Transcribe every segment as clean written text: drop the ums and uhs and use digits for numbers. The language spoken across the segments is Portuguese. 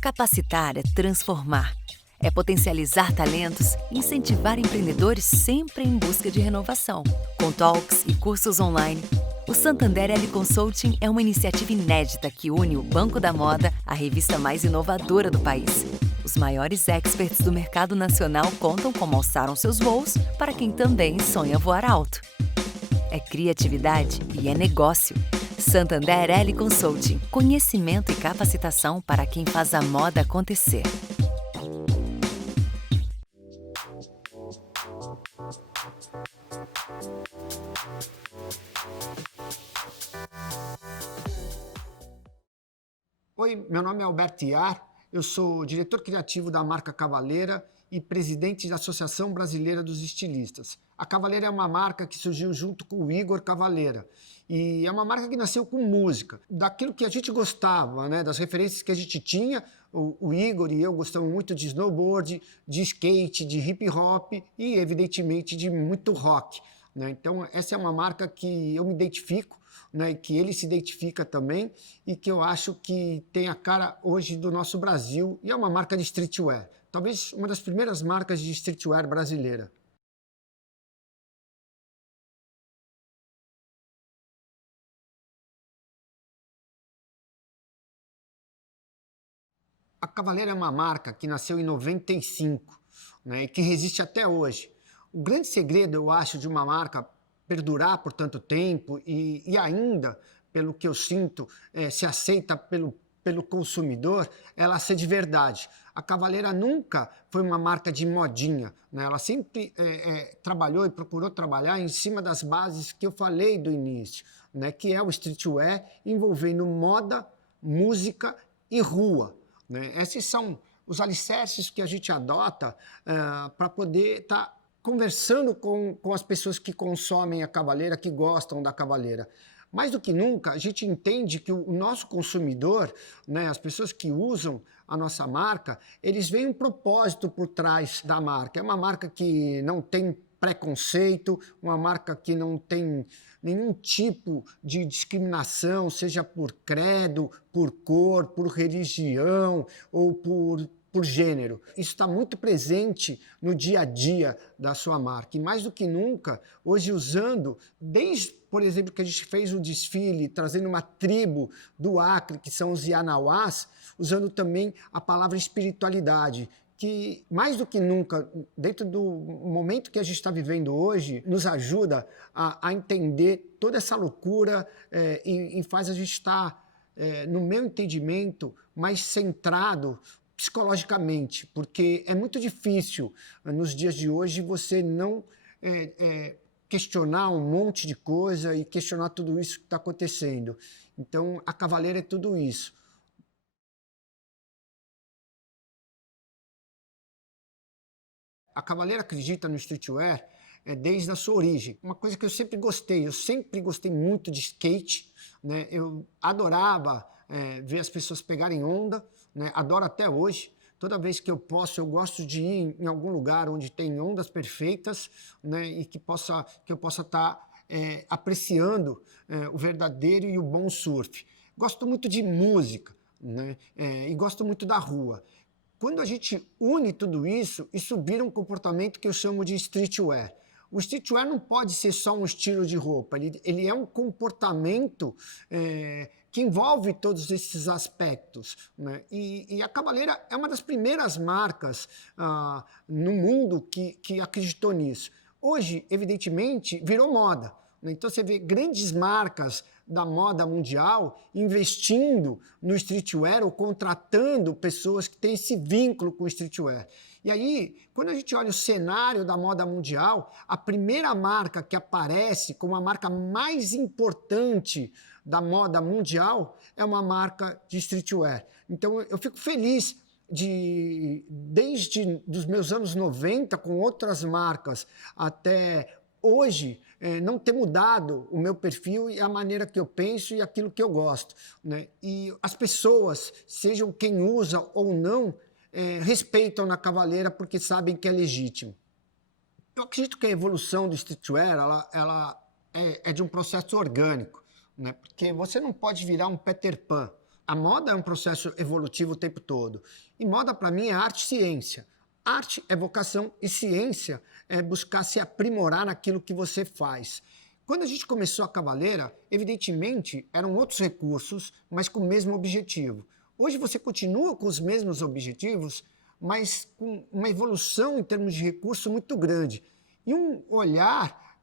Capacitar é transformar. É potencializar talentos e incentivar empreendedores sempre em busca de renovação. Com talks e cursos online, o Santander L Consulting é uma iniciativa inédita que une o Banco da Moda à revista mais inovadora do país. Os maiores experts do mercado nacional contam como alçaram seus voos para quem também sonha voar alto. É criatividade e é negócio. Santander L Consulting. Conhecimento e capacitação para quem faz a moda acontecer. Oi, meu nome é Alberto Iar, eu sou diretor criativo da marca Cavaleira e presidente da Associação Brasileira dos Estilistas. A Cavaleira é uma marca que surgiu junto com o Igor Cavaleira e é uma marca que nasceu com música, daquilo que a gente gostava, né, das referências que a gente tinha. O Igor e eu gostamos muito de snowboard, de skate, de hip hop e, evidentemente, de muito rock, né? Então, essa é uma marca que eu me identifico, né, que ele se identifica também e que eu acho que tem a cara hoje do nosso Brasil e é uma marca de streetwear. Talvez uma das primeiras marcas de streetwear brasileira. A Cavaleira é uma marca que nasceu em 95, né, e que resiste até hoje. O grande segredo, eu acho, de uma marca perdurar por tanto tempo e ainda, pelo que eu sinto, se aceita pelo consumidor, ela ser de verdade. A Cavaleira nunca foi uma marca de modinha, né? Ela sempre trabalhou e procurou trabalhar em cima das bases que eu falei do início, né? Que é o streetwear envolvendo moda, música e rua, né? Esses são os alicerces que a gente adota para poder estar conversando com as pessoas que consomem a Cavaleira, que gostam da Cavaleira. Mais do que nunca, a gente entende que o nosso consumidor, né, as pessoas que usam a nossa marca, eles veem um propósito por trás da marca. É uma marca que não tem preconceito, uma marca que não tem nenhum tipo de discriminação, seja por credo, por cor, por religião ou por gênero. Isso está muito presente no dia a dia da sua marca. E mais do que nunca, hoje usando, desde, por exemplo, que a gente fez o desfile, trazendo uma tribo do Acre, que são os Ianauás, usando também a palavra espiritualidade, que mais do que nunca, dentro do momento que a gente está vivendo hoje, nos ajuda a entender toda essa loucura e faz a gente estar, no meu entendimento, mais centrado psicologicamente, porque é muito difícil, nos dias de hoje, você não questionar um monte de coisa e questionar tudo isso que está acontecendo. Então, a Cavaleira é tudo isso. A Cavaleira acredita no streetwear desde a sua origem. Uma coisa que eu sempre gostei muito de skate, né? Eu adorava ver as pessoas pegarem onda, né? Adoro até hoje. Toda vez que eu posso, eu gosto de ir em algum lugar onde tem ondas perfeitas, né? E que eu possa estar apreciando o verdadeiro e o bom surf. Gosto muito de música, né? E gosto muito da rua. Quando a gente une tudo isso, isso vira um comportamento que eu chamo de streetwear. O streetwear não pode ser só um estilo de roupa, ele é um comportamento que envolve todos esses aspectos, né? E a Cavaleira é uma das primeiras marcas no mundo que acreditou nisso. Hoje, evidentemente, virou moda. Então você vê grandes marcas da moda mundial investindo no streetwear ou contratando pessoas que têm esse vínculo com o streetwear. E aí, quando a gente olha o cenário da moda mundial, a primeira marca que aparece como a marca mais importante da moda mundial é uma marca de streetwear. Então eu fico feliz desde os meus anos 90, com outras marcas, até hoje, não ter mudado o meu perfil e a maneira que eu penso e aquilo que eu gosto, né? E as pessoas, sejam quem usa ou não, respeitam na Cavaleira porque sabem que é legítimo. Eu acredito que a evolução do streetwear ela é de um processo orgânico, né? Porque você não pode virar um Peter Pan. A moda é um processo evolutivo o tempo todo. E moda, para mim, é arte e ciência. Arte é vocação e ciência é buscar se aprimorar naquilo que você faz. Quando a gente começou a Cavaleira, evidentemente, eram outros recursos, mas com o mesmo objetivo. Hoje você continua com os mesmos objetivos, mas com uma evolução em termos de recurso muito grande. E um olhar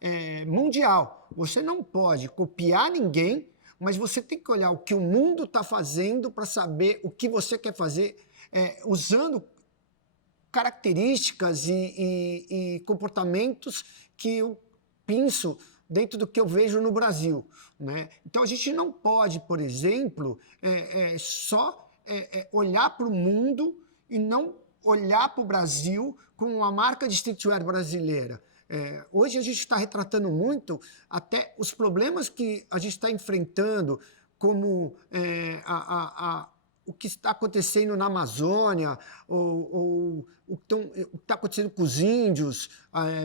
mundial. Você não pode copiar ninguém, mas você tem que olhar o que o mundo está fazendo para saber o que você quer fazer, usando características e comportamentos que eu penso dentro do que eu vejo no Brasil, né? Então, a gente não pode, por exemplo, só olhar para o mundo e não olhar para o Brasil como uma marca de streetwear brasileira. Hoje a gente está retratando muito até os problemas que a gente está enfrentando, como o que está acontecendo na Amazônia, ou o que está acontecendo com os índios,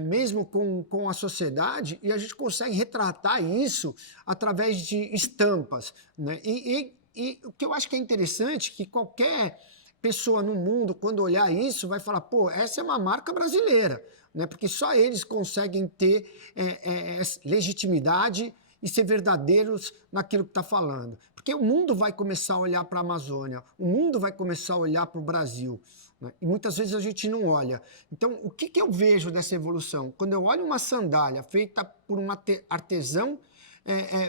mesmo com a sociedade, e a gente consegue retratar isso através de estampas, né? E o que eu acho que é interessante é que qualquer pessoa no mundo, quando olhar isso, vai falar, pô, essa é uma marca brasileira, né? Porque só eles conseguem ter legitimidade e ser verdadeiros naquilo que está falando. Porque o mundo vai começar a olhar para a Amazônia, o mundo vai começar a olhar para o Brasil, né? E muitas vezes a gente não olha. Então, o que eu vejo dessa evolução? Quando eu olho uma sandália feita por um artesão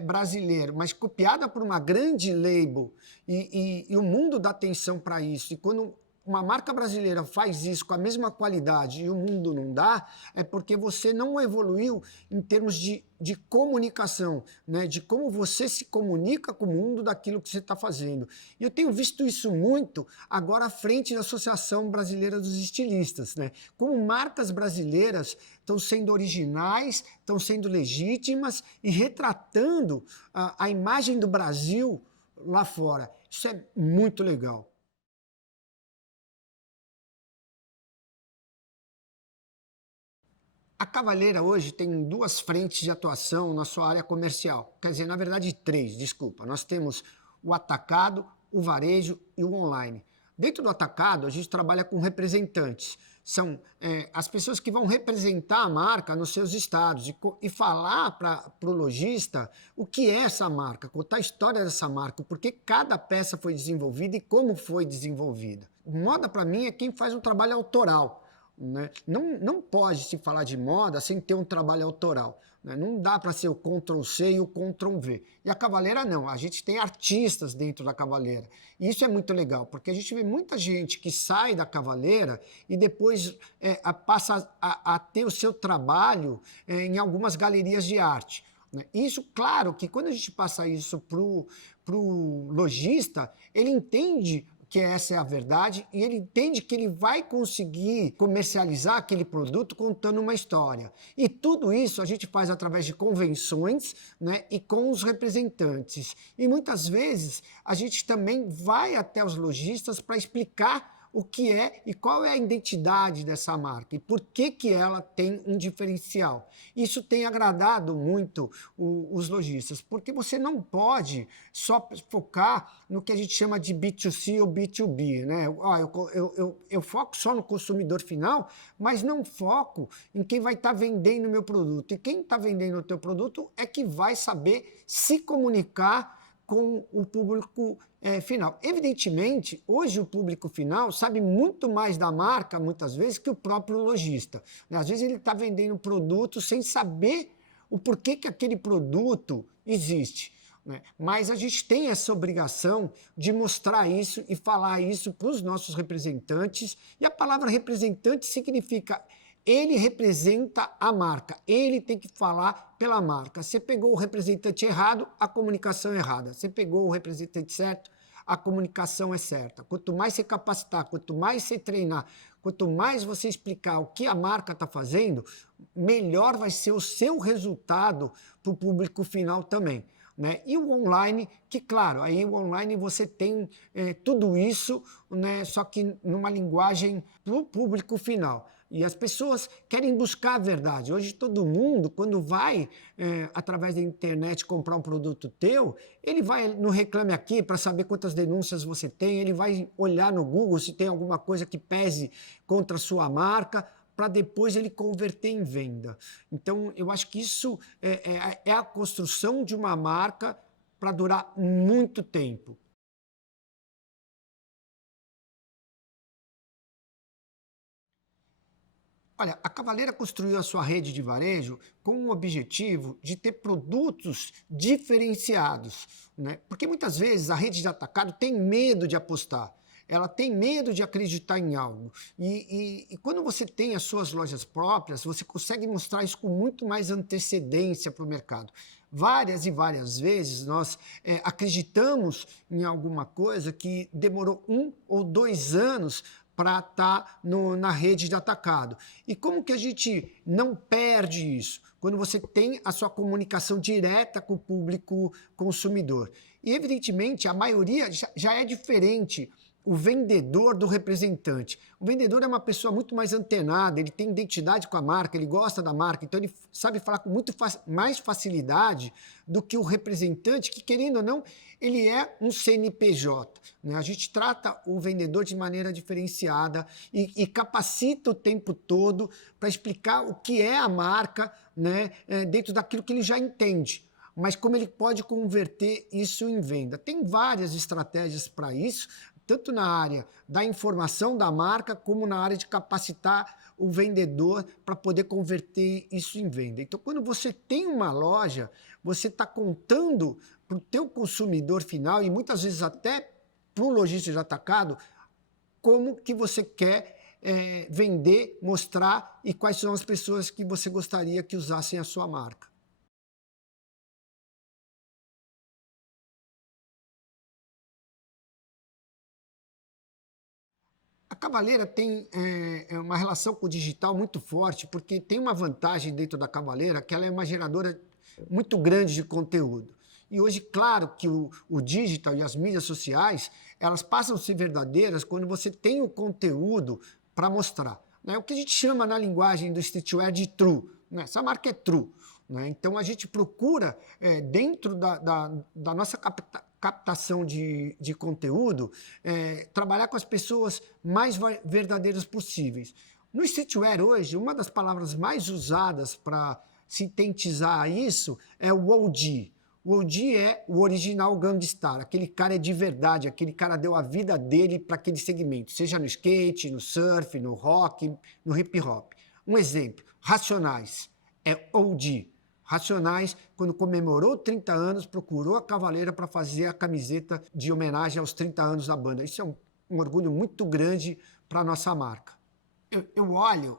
brasileiro, mas copiada por uma grande label, e o mundo dá atenção para isso, e quando uma marca brasileira faz isso com a mesma qualidade e o mundo não dá, é porque você não evoluiu em termos de comunicação, né? De como você se comunica com o mundo daquilo que você está fazendo. E eu tenho visto isso muito agora à frente da Associação Brasileira dos Estilistas, né? Como marcas brasileiras estão sendo originais, estão sendo legítimas e retratando a imagem do Brasil lá fora. Isso é muito legal. A Cavaleira hoje tem duas frentes de atuação na sua área comercial. Quer dizer, na verdade, três, desculpa. Nós temos o atacado, o varejo e o online. Dentro do atacado, a gente trabalha com representantes. São as pessoas que vão representar a marca nos seus estados e falar para o lojista o que é essa marca, contar a história dessa marca, por que cada peça foi desenvolvida e como foi desenvolvida. Moda, para mim, é quem faz um trabalho autoral, né? Não pode se falar de moda sem ter um trabalho autoral, né? Não dá para ser o Ctrl+C e o Ctrl+V. E a Cavaleira não, a gente tem artistas dentro da Cavaleira. E isso é muito legal, porque a gente vê muita gente que sai da Cavaleira e depois passa a ter o seu trabalho em algumas galerias de arte, né? Isso, claro, que quando a gente passa isso para o lojista, ele entende que essa é a verdade, e ele entende que ele vai conseguir comercializar aquele produto contando uma história. E tudo isso a gente faz através de convenções, né, e com os representantes. E muitas vezes a gente também vai até os lojistas para explicar o que é e qual é a identidade dessa marca e por que ela tem um diferencial. Isso tem agradado muito os lojistas, porque você não pode só focar no que a gente chama de B2C ou B2B, né? Eu foco só no consumidor final, mas não foco em quem vai estar vendendo o meu produto. E quem está vendendo o teu produto é que vai saber se comunicar com o público final. Evidentemente, hoje o público final sabe muito mais da marca, muitas vezes, que o próprio lojista, né? Às vezes ele está vendendo um produto sem saber o porquê que aquele produto existe, né? Mas a gente tem essa obrigação de mostrar isso e falar isso para os nossos representantes, e a palavra representante significa ele representa a marca, ele tem que falar pela marca. Você pegou o representante errado, a comunicação é errada. Você pegou o representante certo, a comunicação é certa. Quanto mais você capacitar, quanto mais você treinar, quanto mais você explicar o que a marca está fazendo, melhor vai ser o seu resultado para o público final também, né? E o online, que claro, aí o online você tem tudo isso, né, só que numa linguagem para o público final. E as pessoas querem buscar a verdade. Hoje todo mundo, quando vai através da internet comprar um produto teu, ele vai no Reclame Aqui para saber quantas denúncias você tem, ele vai olhar no Google se tem alguma coisa que pese contra a sua marca, para depois ele converter em venda. Então, eu acho que isso é a construção de uma marca para durar muito tempo. Olha, a Cavaleira construiu a sua rede de varejo com o objetivo de ter produtos diferenciados, né? Porque muitas vezes a rede de atacado tem medo de apostar, ela tem medo de acreditar em algo. E quando você tem as suas lojas próprias, você consegue mostrar isso com muito mais antecedência para o mercado. Várias e várias vezes nós acreditamos em alguma coisa que demorou 1 ou 2 anos para estar na rede de atacado. E como que a gente não perde isso? Quando você tem a sua comunicação direta com o público consumidor. E, evidentemente, a maioria já é diferente o vendedor do representante. O vendedor é uma pessoa muito mais antenada, ele tem identidade com a marca, ele gosta da marca, então ele sabe falar com muito mais facilidade do que o representante, que, querendo ou não, ele é um CNPJ. Né? A gente trata o vendedor de maneira diferenciada e capacita o tempo todo para explicar o que é a marca, né, dentro daquilo que ele já entende. Mas como ele pode converter isso em venda. Tem várias estratégias para isso, tanto na área da informação da marca, como na área de capacitar o vendedor para poder converter isso em venda. Então, quando você tem uma loja, você está contando para o teu consumidor final, e muitas vezes até para o lojista de atacado, como que você quer vender, mostrar e quais são as pessoas que você gostaria que usassem a sua marca. A Cavaleira tem uma relação com o digital muito forte, porque tem uma vantagem dentro da Cavaleira, que ela é uma geradora muito grande de conteúdo. E hoje, claro que o digital e as mídias sociais, elas passam a ser verdadeiras quando você tem o conteúdo para mostrar. Né? O que a gente chama na linguagem do streetwear de true. Né? Essa marca é true. Né? Então, a gente procura, dentro da nossa captação de conteúdo, trabalhar com as pessoas mais verdadeiras possíveis. No streetwear hoje, uma das palavras mais usadas para sintetizar isso é o OG. O OG é o original Gangstar, aquele cara é de verdade, aquele cara deu a vida dele para aquele segmento, seja no skate, no surf, no rock, no hip hop. Um exemplo, Racionais, é OG. Racionais, quando comemorou 30 anos, procurou a Cavaleira para fazer a camiseta de homenagem aos 30 anos da banda. Isso é um orgulho muito grande para a nossa marca. Eu olho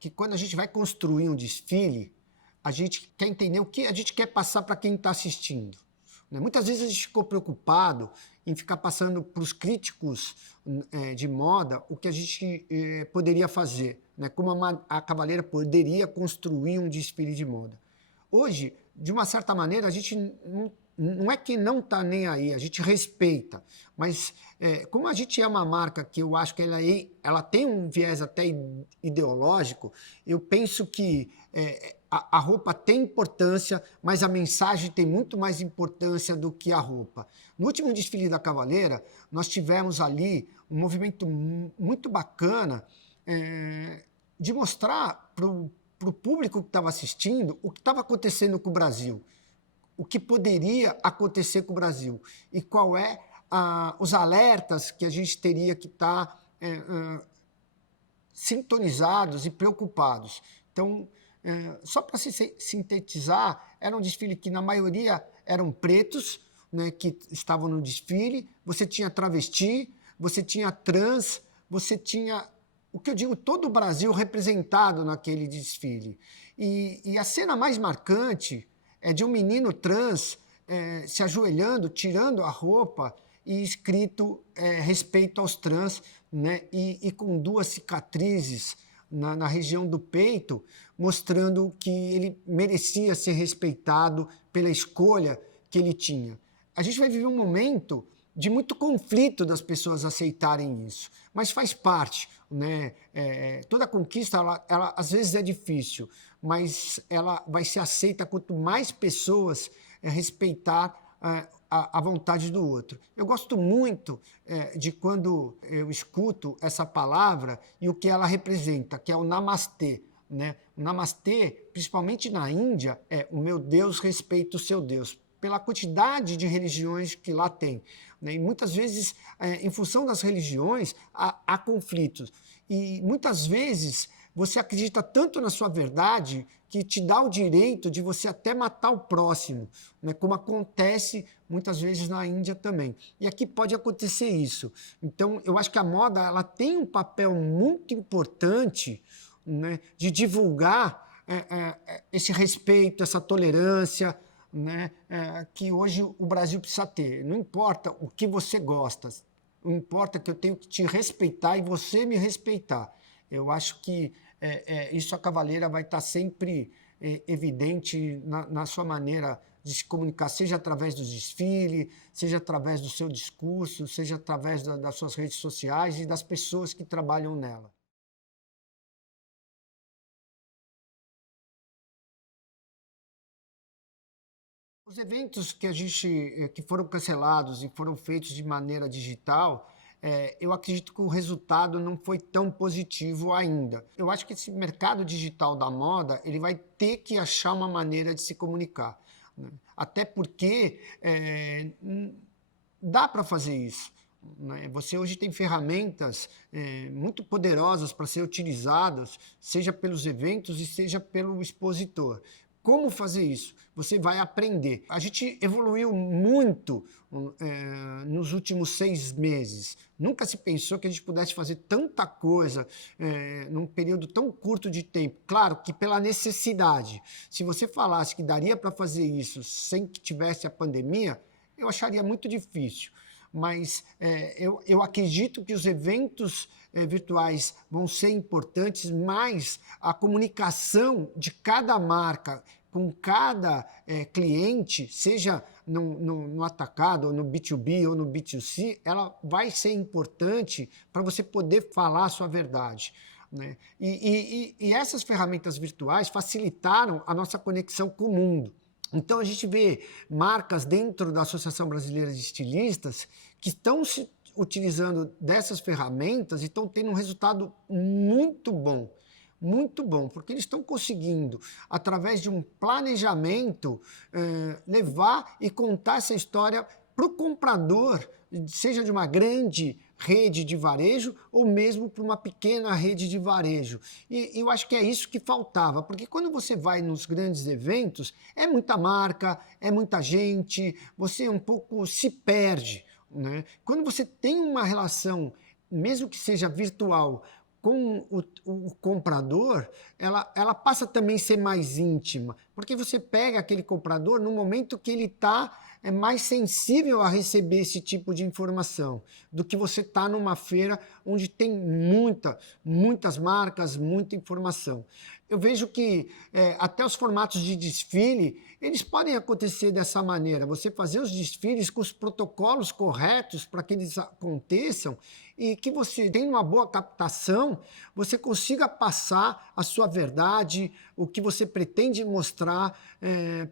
que quando a gente vai construir um desfile, a gente quer entender o que a gente quer passar para quem está assistindo. Né? Muitas vezes a gente ficou preocupado em ficar passando para os críticos de moda o que a gente poderia fazer, né? Como a Cavaleira poderia construir um desfile de moda. Hoje, de uma certa maneira, a gente não é que não está nem aí, a gente respeita, mas como a gente é uma marca que eu acho que ela tem um viés até ideológico, eu penso que a roupa tem importância, mas a mensagem tem muito mais importância do que a roupa. No último desfile da Cavaleira, nós tivemos ali um movimento muito bacana de mostrar para o público que estava assistindo o que estava acontecendo com o Brasil, o que poderia acontecer com o Brasil e qual os alertas que a gente teria que estar sintonizados e preocupados. Então, só para se sintetizar, era um desfile que na maioria eram pretos, né, que estavam no desfile, você tinha travesti, você tinha trans, você tinha, o que eu digo, todo o Brasil representado naquele desfile. E a cena mais marcante é de um menino trans se ajoelhando, tirando a roupa e escrito respeito aos trans, né, e com 2 cicatrizes na região do peito, mostrando que ele merecia ser respeitado pela escolha que ele tinha. A gente vai viver um momento de muito conflito das pessoas aceitarem isso, mas faz parte, né? Toda conquista, ela às vezes é difícil, mas ela vai ser aceita quanto mais pessoas respeitar a vontade do outro. Eu gosto muito de quando eu escuto essa palavra e o que ela representa, que é o namastê, né? O namastê, principalmente na Índia, é o meu Deus respeita o seu Deus, pela quantidade de religiões que lá tem, né? E muitas vezes, em função das religiões, há conflitos. E muitas vezes você acredita tanto na sua verdade que te dá o direito de você até matar o próximo, né? Como acontece muitas vezes na Índia também. E aqui pode acontecer isso. Então, eu acho que a moda ela tem um papel muito importante, né, de divulgar esse respeito, essa tolerância, né, que hoje o Brasil precisa ter. Não importa o que você gosta, não importa que eu tenho que te respeitar e você me respeitar. Eu acho que isso a Cavaleira vai estar sempre evidente na sua maneira de se comunicar, seja através do desfile, seja através do seu discurso, seja através das suas redes sociais e das pessoas que trabalham nela. Os eventos que foram cancelados e foram feitos de maneira digital, eu acredito que o resultado não foi tão positivo ainda. Eu acho que esse mercado digital da moda, ele vai ter que achar uma maneira de se comunicar, né? Até porque dá para fazer isso, né? Você hoje tem ferramentas muito poderosas para ser utilizadas, seja pelos eventos e seja pelo expositor. Como fazer isso? Você vai aprender. A gente evoluiu muito nos últimos 6 meses. Nunca se pensou que a gente pudesse fazer tanta coisa num período tão curto de tempo. Claro que pela necessidade. Se você falasse que daria para fazer isso sem que tivesse a pandemia, eu acharia muito difícil. Mas eu acredito que os eventos virtuais vão ser importantes, mas a comunicação de cada marca com cada cliente, seja no atacado, ou no B2B, ou no B2C, ela vai ser importante para você poder falar a sua verdade, né? E essas ferramentas virtuais facilitaram a nossa conexão com o mundo. Então, a gente vê marcas dentro da Associação Brasileira de Estilistas que estão se utilizando dessas ferramentas e estão tendo um resultado muito bom, porque eles estão conseguindo, através de um planejamento, levar e contar essa história para o comprador, seja de uma grande rede de varejo ou mesmo para uma pequena rede de varejo. E eu acho que é isso que faltava, porque quando você vai nos grandes eventos, é muita marca, é muita gente, você um pouco se perde, né? Quando você tem uma relação, mesmo que seja virtual, com o comprador, ela passa também a ser mais íntima, porque você pega aquele comprador no momento que ele está mais sensível a receber esse tipo de informação, do que você está numa feira onde tem muitas marcas, muita informação. Eu vejo que até os formatos de desfile, eles podem acontecer dessa maneira, você fazer os desfiles com os protocolos corretos para que eles aconteçam e que você tenha uma boa captação, você consiga passar a sua verdade, o que você pretende mostrar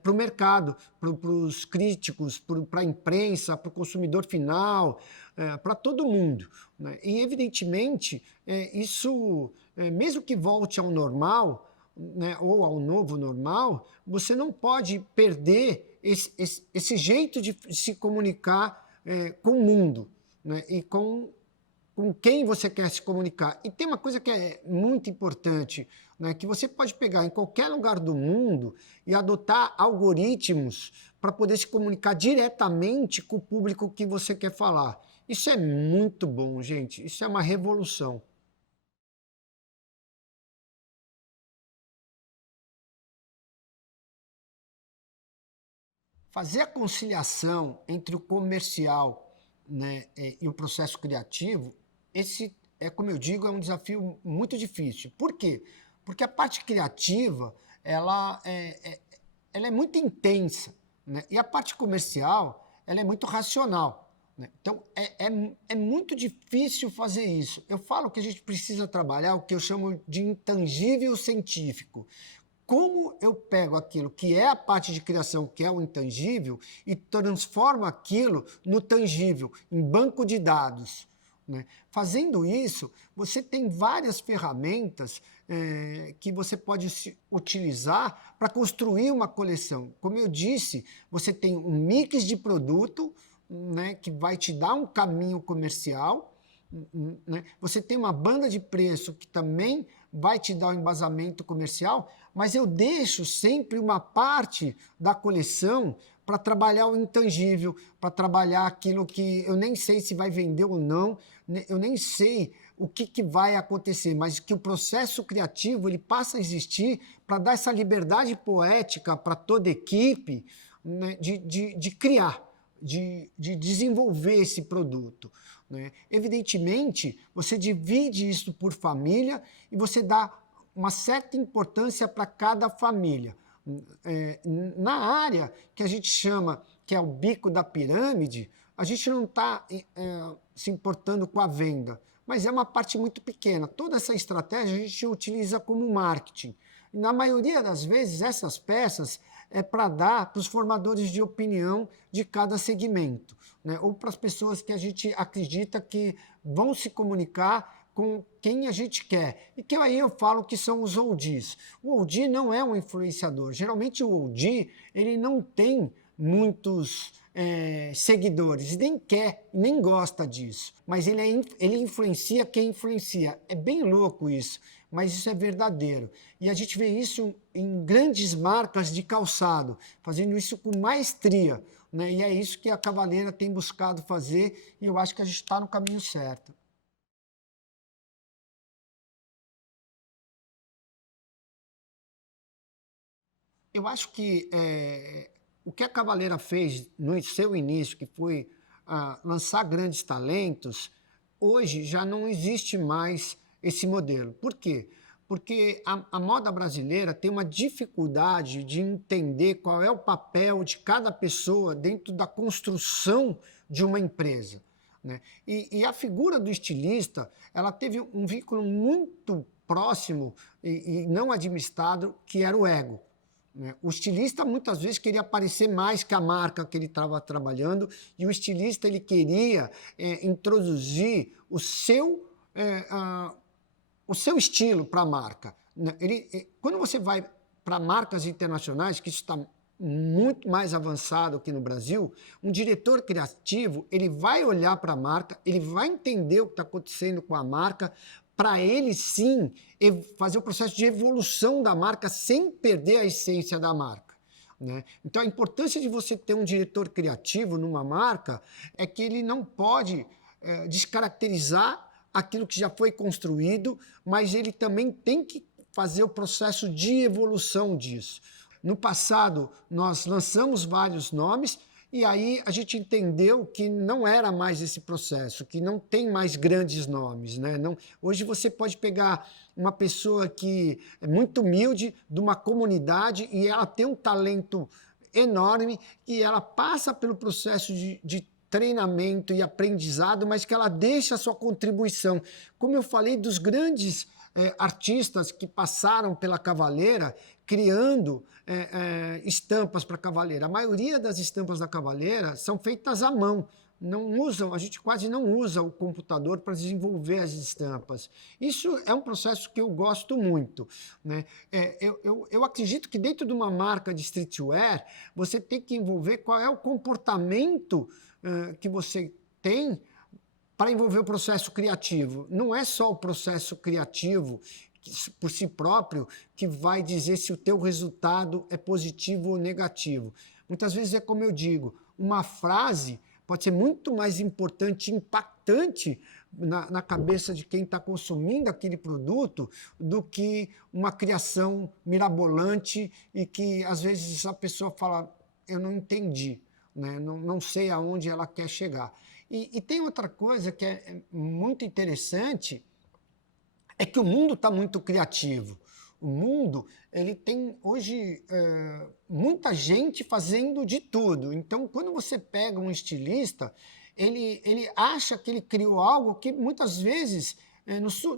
para o mercado, para os críticos, para a imprensa, para o consumidor final, para todo mundo, né? E, evidentemente, isso, mesmo que volte ao normal, né, ou ao novo normal, você não pode perder esse jeito de se comunicar com o mundo, né, e com quem você quer se comunicar. E tem uma coisa que é muito importante, né, que você pode pegar em qualquer lugar do mundo e adotar algoritmos para poder se comunicar diretamente com o público que você quer falar. Isso é muito bom, gente. Isso é uma revolução. Fazer a conciliação entre o comercial, né, e o processo criativo, esse é, como eu digo, é um desafio muito difícil. Por quê? Porque a parte criativa, ela é muito intensa, né? E a parte comercial, ela é muito racional, né? Então, é muito difícil fazer isso. Eu falo que a gente precisa trabalhar o que eu chamo de intangível científico. Como eu pego aquilo que é a parte de criação, que é o intangível, e transformo aquilo no tangível, em banco de dados, né? Fazendo isso, você tem várias ferramentas que você pode utilizar para construir uma coleção. Como eu disse, você tem um mix de produto, né, que vai te dar um caminho comercial, né? Você tem uma banda de preço que também vai te dar um embasamento comercial, mas eu deixo sempre uma parte da coleção para trabalhar o intangível, para trabalhar aquilo que eu nem sei se vai vender ou não, eu nem sei o que vai acontecer, mas que o processo criativo ele passa a existir para dar essa liberdade poética para toda equipe, né, de criar, de desenvolver esse produto, né? Evidentemente, você divide isso por família e você dá uma certa importância para cada família. Na área que a gente chama, que é o bico da pirâmide, a gente não está se importando com a venda, mas é uma parte muito pequena. Toda essa estratégia a gente utiliza como marketing. E na maioria das vezes, essas peças é para dar para os formadores de opinião de cada segmento, né? Ou para as pessoas que a gente acredita que vão se comunicar com quem a gente quer. E que aí eu falo que são os OGs. O OG não é um influenciador. Geralmente o OG ele não tem muitos seguidores, nem quer, nem gosta disso. Mas ele influencia quem influencia. É bem louco isso, mas isso é verdadeiro. E a gente vê isso em grandes marcas de calçado, fazendo isso com maestria, né? E é isso que a Cavaleira tem buscado fazer, e eu acho que a gente está no caminho certo. Eu acho que o que a Cavaleira fez no seu início, que foi lançar grandes talentos, hoje já não existe mais esse modelo. Por quê? Porque a moda brasileira tem uma dificuldade de entender qual é o papel de cada pessoa dentro da construção de uma empresa, né? E a figura do estilista, ela teve um vínculo muito próximo e não administrado, que era o ego, né? O estilista muitas vezes queria aparecer mais que a marca que ele estava trabalhando, e o estilista ele queria introduzir o seu estilo para a marca, né? Quando você vai para marcas internacionais, que isso está muito mais avançado que no Brasil, um diretor criativo ele vai olhar para a marca, ele vai entender o que está acontecendo com a marca, para ele sim fazer o processo de evolução da marca sem perder a essência da marca, né? Então a importância de você ter um diretor criativo numa marca é que ele não pode descaracterizar aquilo que já foi construído, mas ele também tem que fazer o processo de evolução disso. No passado, nós lançamos vários nomes e aí a gente entendeu que não era mais esse processo, que não tem mais grandes nomes, né? Não, hoje você pode pegar uma pessoa que é muito humilde, de uma comunidade, e ela tem um talento enorme, e ela passa pelo processo de treinamento e aprendizado, mas que ela deixa a sua contribuição. Como eu falei dos grandes artistas que passaram pela Cavaleira, criando estampas para a Cavaleira. A maioria das estampas da Cavaleira são feitas à mão. A gente quase não usa o computador para desenvolver as estampas. Isso é um processo que eu gosto muito, né? Eu acredito que dentro de uma marca de streetwear, você tem que envolver qual é o comportamento que você tem para envolver o processo criativo. Não é só o processo criativo por si próprio que vai dizer se o teu resultado é positivo ou negativo. Muitas vezes é como eu digo, uma frase pode ser muito mais importante, impactante na cabeça de quem está consumindo aquele produto do que uma criação mirabolante e que às vezes a pessoa fala, eu não entendi, né? Não sei aonde ela quer chegar. E tem outra coisa que é muito interessante, é que o mundo está muito criativo. O mundo ele tem hoje muita gente fazendo de tudo. Então, quando você pega um estilista, ele acha que ele criou algo que muitas vezes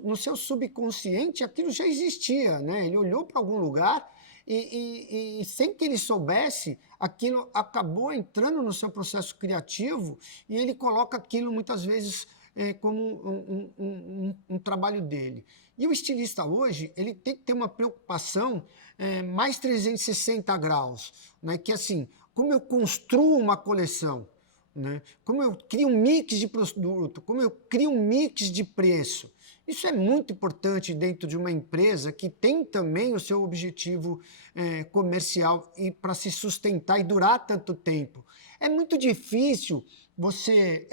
no seu subconsciente aquilo já existia, né? Ele olhou para algum lugar e sem que ele soubesse, aquilo acabou entrando no seu processo criativo e ele coloca aquilo muitas vezes como um trabalho dele. E o estilista hoje, ele tem que ter uma preocupação mais 360 graus, né? Que assim, como eu construo uma coleção, né? Como eu crio um mix de produto, como eu crio um mix de preço. Isso é muito importante dentro de uma empresa que tem também o seu objetivo comercial e para se sustentar e durar tanto tempo. É muito difícil você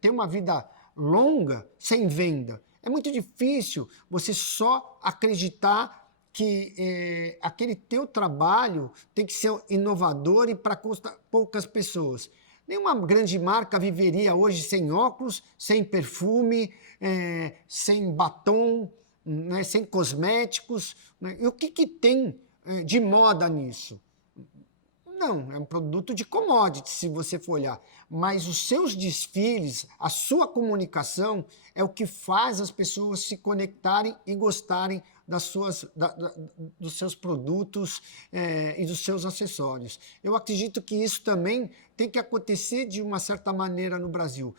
ter uma vida longa sem venda. É muito difícil você só acreditar que aquele teu trabalho tem que ser inovador e para poucas pessoas. Nenhuma grande marca viveria hoje sem óculos, sem perfume, sem batom, né, sem cosméticos. Né? E o que tem de moda nisso? Não, é um produto de commodity, se você for olhar. Mas os seus desfiles, a sua comunicação é o que faz as pessoas se conectarem e gostarem dos seus produtos e dos seus acessórios. Eu acredito que isso também tem que acontecer de uma certa maneira no Brasil.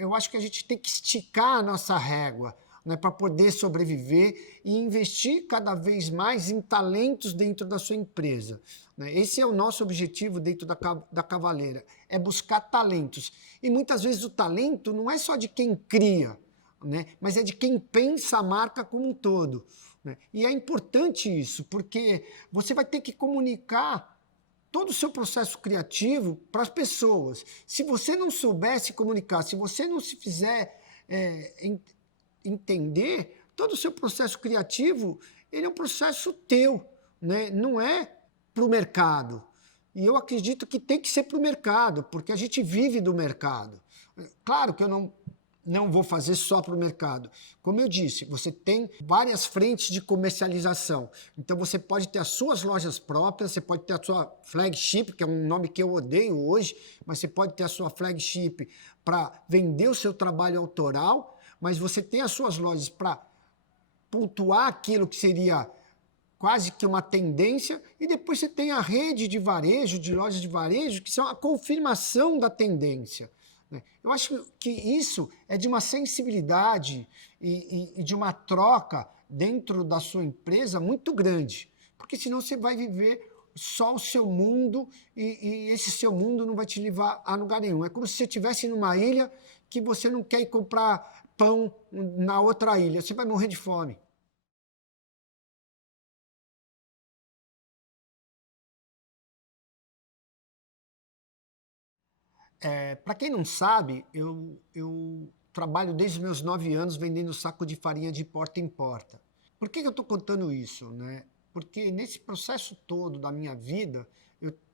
Eu acho que a gente tem que esticar a nossa régua, né, para poder sobreviver e investir cada vez mais em talentos dentro da sua empresa. Né? Esse é o nosso objetivo dentro da Cavaleira, é buscar talentos. E muitas vezes o talento não é só de quem cria, né, mas é de quem pensa a marca como um todo. Né? E é importante isso, porque você vai ter que comunicar todo o seu processo criativo para as pessoas. Se você não souber se comunicar, se você não se fizer entender, todo o seu processo criativo, ele é um processo teu, né? Não é para o mercado. E eu acredito que tem que ser para o mercado, porque a gente vive do mercado. Claro que eu não vou fazer só para o mercado. Como eu disse, você tem várias frentes de comercialização. Então você pode ter as suas lojas próprias, você pode ter a sua flagship, que é um nome que eu odeio hoje, mas você pode ter a sua flagship para vender o seu trabalho autoral, mas você tem as suas lojas para pontuar aquilo que seria quase que uma tendência, e depois você tem a rede de varejo, de lojas de varejo, que são a confirmação da tendência. Eu acho que isso é de uma sensibilidade e de uma troca dentro da sua empresa muito grande, porque senão você vai viver só o seu mundo e esse seu mundo não vai te levar a lugar nenhum. É como se você estivesse numa ilha que você não quer ir comprar pão na outra ilha, você vai morrer de fome. Para quem não sabe, eu trabalho desde os meus 9 anos vendendo saco de farinha de porta em porta. Por que eu estou contando isso? Né? Porque nesse processo todo da minha vida,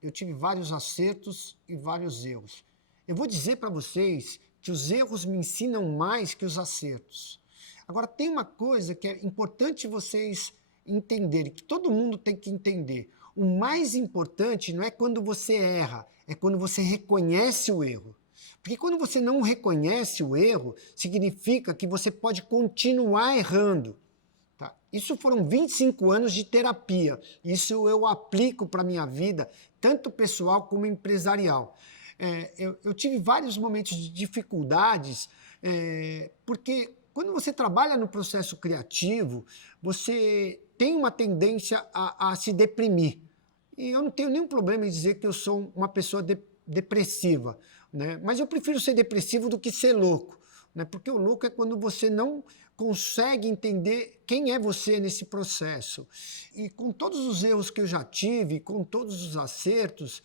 eu tive vários acertos e vários erros. Eu vou dizer para vocês que os erros me ensinam mais que os acertos. Agora, tem uma coisa que é importante vocês entenderem, que todo mundo tem que entender. O mais importante não é quando você erra, é quando você reconhece o erro. Porque quando você não reconhece o erro, significa que você pode continuar errando. Tá? Isso foram 25 anos de terapia. Isso eu aplico para a minha vida, tanto pessoal como empresarial. Eu tive vários momentos de dificuldades, porque quando você trabalha no processo criativo, você tem uma tendência a se deprimir. E eu não tenho nenhum problema em dizer que eu sou uma pessoa depressiva, né? Mas eu prefiro ser depressivo do que ser louco, né? Porque o louco é quando você não consegue entender quem é você nesse processo. E com todos os erros que eu já tive, com todos os acertos,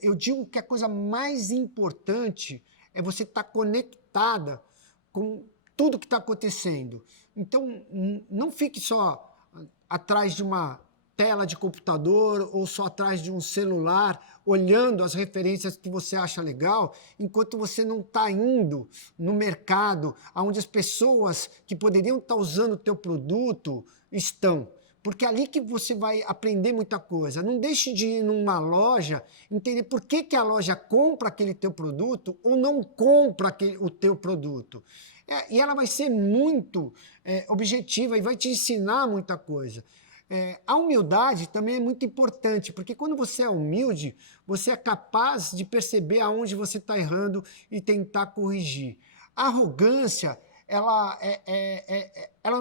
eu digo que a coisa mais importante é você estar conectada com tudo que está acontecendo. Então, não fique só atrás de uma tela de computador ou só atrás de um celular, olhando as referências que você acha legal, enquanto você não está indo no mercado onde as pessoas que poderiam estar usando o teu produto estão. porque é ali que você vai aprender muita coisa. Não deixe de ir numa loja, entender por que, que a loja compra aquele teu produto ou não compra o teu produto. E ela vai ser muito objetiva e vai te ensinar muita coisa. A humildade também é muito importante, porque quando você é humilde, você é capaz de perceber aonde você está errando e tentar corrigir. A arrogância, ela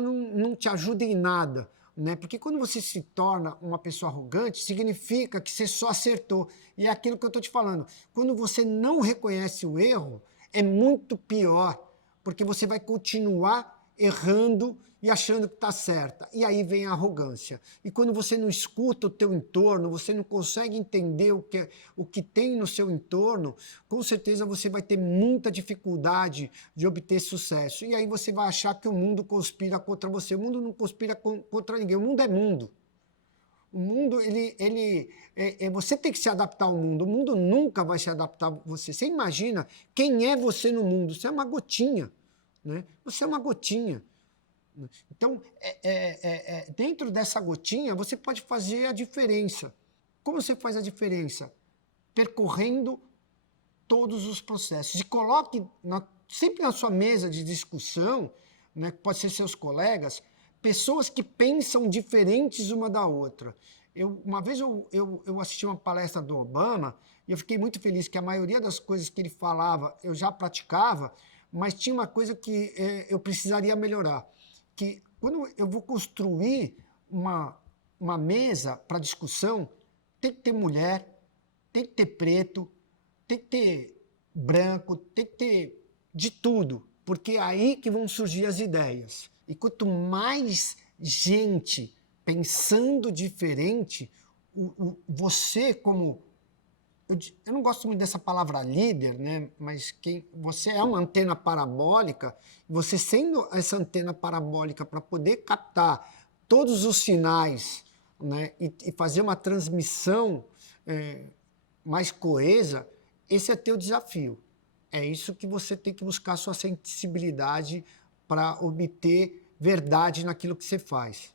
não te ajuda em nada, né? Porque quando você se torna uma pessoa arrogante, significa que você só acertou. E é aquilo que eu estou te falando. Quando você não reconhece o erro, é muito pior, porque você vai continuar errando e achando que está certa. E aí vem a arrogância. E quando você não escuta o teu entorno, você não consegue entender o que tem no seu entorno, com certeza você vai ter muita dificuldade de obter sucesso. E aí você vai achar que o mundo conspira contra você. O mundo não conspira contra ninguém. O mundo é mundo. O mundo, você tem que se adaptar ao mundo. O mundo nunca vai se adaptar a você. Você imagina quem é você no mundo. Você é uma gotinha, né? Você é uma gotinha. Então, dentro dessa gotinha, você pode fazer a diferença. Como você faz a diferença? Percorrendo todos os processos. E coloque sempre na sua mesa de discussão, né, que pode ser seus colegas, pessoas que pensam diferentes uma da outra. Uma vez eu assisti uma palestra do Obama e eu fiquei muito feliz que a maioria das coisas que ele falava eu já praticava, mas tinha uma coisa que eu precisaria melhorar. Que quando eu vou construir uma mesa para discussão, tem que ter mulher, tem que ter preto, tem que ter branco, tem que ter de tudo, porque é aí que vão surgir as ideias. E quanto mais gente pensando diferente, você como... Eu não gosto muito dessa palavra líder, né? Mas você é uma antena parabólica, você sendo essa antena parabólica para poder captar todos os sinais, né? E fazer uma transmissão mais coesa, esse é teu desafio. É isso que você tem que buscar sua sensibilidade para obter verdade naquilo que você faz.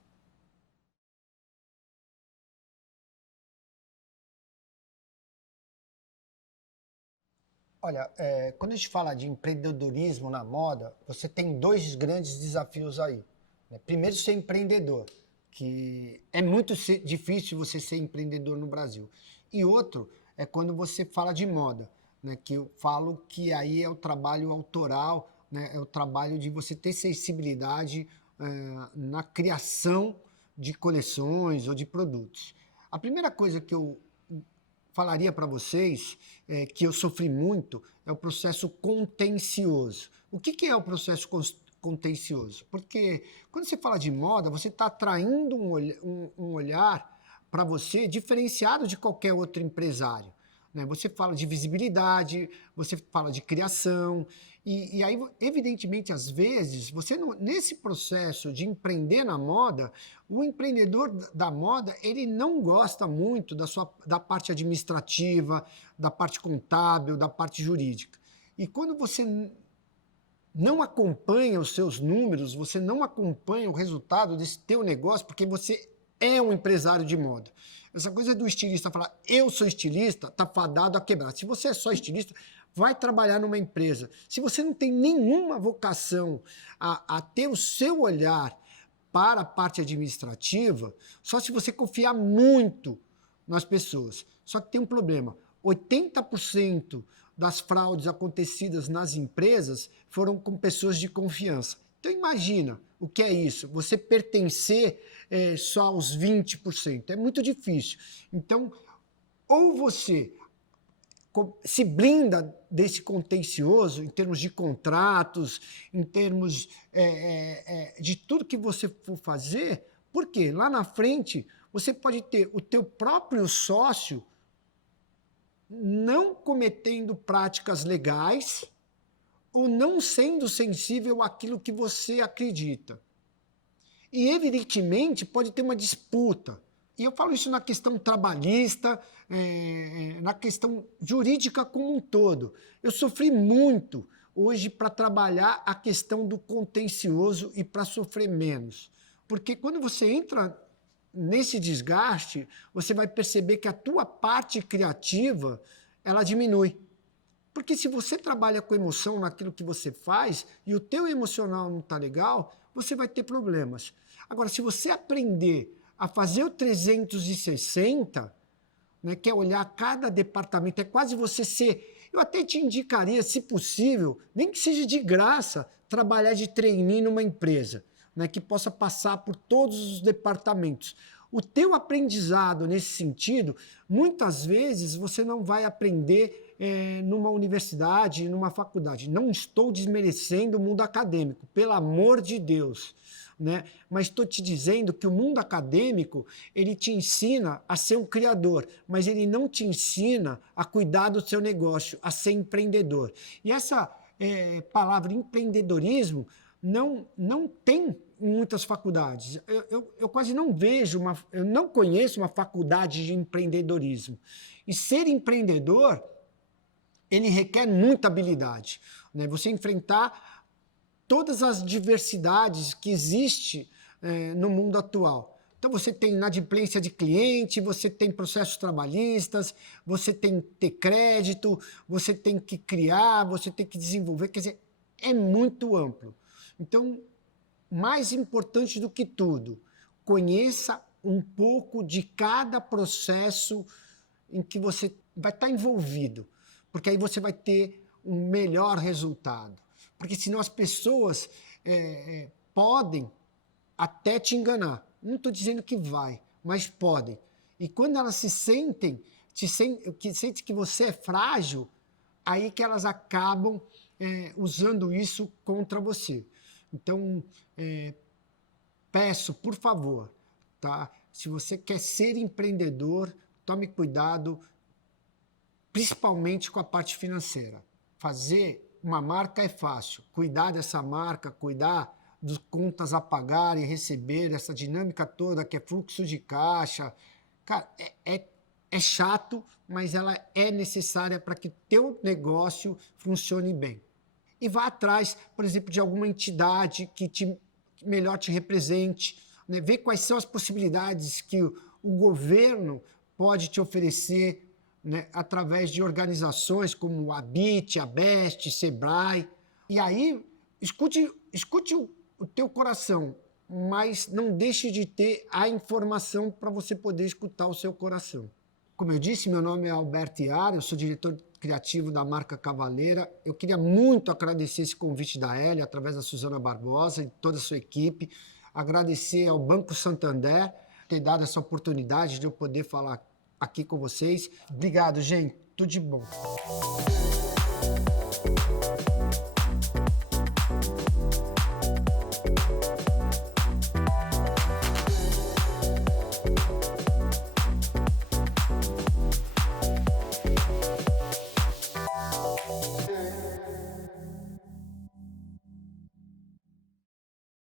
Olha, quando a gente fala de empreendedorismo na moda, você tem dois grandes desafios aí, né? Primeiro, ser empreendedor, que é muito difícil você ser empreendedor no Brasil. E outro é quando você fala de moda, né? Que eu falo que aí é o trabalho autoral, né? É o trabalho de você ter sensibilidade na criação de coleções ou de produtos. A primeira coisa que eu falaria para vocês, que eu sofri muito, é o processo contencioso. O que é o processo contencioso? Porque quando você fala de moda, você está atraindo um olhar para você diferenciado de qualquer outro empresário, né? Você fala de visibilidade, você fala de criação, e aí, evidentemente, às vezes, você nesse processo de empreender na moda, o empreendedor da moda, ele não gosta muito da parte administrativa, da parte contábil, da parte jurídica. E quando você não acompanha os seus números, você não acompanha o resultado desse teu negócio, porque você é um empresário de moda. Essa coisa do estilista falar, eu sou estilista, tá fadado a quebrar. Se você é só estilista, vai trabalhar numa empresa. Se você não tem nenhuma vocação a ter o seu olhar para a parte administrativa, só se você confiar muito nas pessoas. Só que tem um problema, 80% das fraudes acontecidas nas empresas foram com pessoas de confiança. Então imagina o que é isso, você pertencer só aos 20%, é muito difícil. Então, ou você se blinda desse contencioso em termos de contratos, em termos de tudo que você for fazer, porque lá na frente você pode ter o teu próprio sócio não cometendo práticas legais ou não sendo sensível àquilo que você acredita. E, evidentemente, pode ter uma disputa. E eu falo isso na questão trabalhista, na questão jurídica como um todo. Eu sofri muito hoje para trabalhar a questão do contencioso e para sofrer menos. Porque quando você entra nesse desgaste, você vai perceber que a tua parte criativa, ela diminui. Porque se você trabalha com emoção naquilo que você faz e o teu emocional não está legal, você vai ter problemas. Agora, se você aprender a fazer o 360, né, que é olhar cada departamento, é quase você ser... Eu até te indicaria, se possível, nem que seja de graça, trabalhar de trainee numa empresa, né, que possa passar por todos os departamentos. O teu aprendizado nesse sentido, muitas vezes você não vai aprender numa universidade, numa faculdade. Não estou desmerecendo o mundo acadêmico, pelo amor de Deus, né? Mas estou te dizendo que o mundo acadêmico, ele te ensina a ser um criador, mas ele não te ensina a cuidar do seu negócio, a ser empreendedor. E essa palavra empreendedorismo não tem em muitas faculdades. Eu quase não vejo, eu não conheço uma faculdade de empreendedorismo. E ser empreendedor, ele requer muita habilidade, né? Você enfrentar todas as diversidades que existem no mundo atual. Então você tem inadimplência de cliente, você tem processos trabalhistas, você tem que ter crédito, você tem que criar, você tem que desenvolver, quer dizer, é muito amplo. Então, mais importante do que tudo, conheça um pouco de cada processo em que você vai estar envolvido, porque aí você vai ter um melhor resultado. Porque senão as pessoas podem até te enganar. Não estou dizendo que vai, mas podem. E quando elas sentem que você é frágil, aí que elas acabam usando isso contra você. Então, peço, por favor, tá? Se você quer ser empreendedor, tome cuidado, principalmente com a parte financeira. Fazer uma marca é fácil, cuidar dessa marca, cuidar das contas a pagar e receber, essa dinâmica toda que é fluxo de caixa, cara, é chato, mas ela é necessária para que teu negócio funcione bem. E vá atrás, por exemplo, de alguma entidade que melhor te represente, né? Vê quais são as possibilidades que o governo pode te oferecer, né, através de organizações como a BIT, a BEST, Sebrae. E aí, escute o teu coração, mas não deixe de ter a informação para você poder escutar o seu coração. Como eu disse, meu nome é Alberto Iara, eu sou diretor criativo da marca Cavaleira. Eu queria muito agradecer esse convite da Hélia, através da Suzana Barbosa e toda a sua equipe. Agradecer ao Banco Santander por ter dado essa oportunidade de eu poder falar aqui com vocês. Obrigado, gente. Tudo de bom.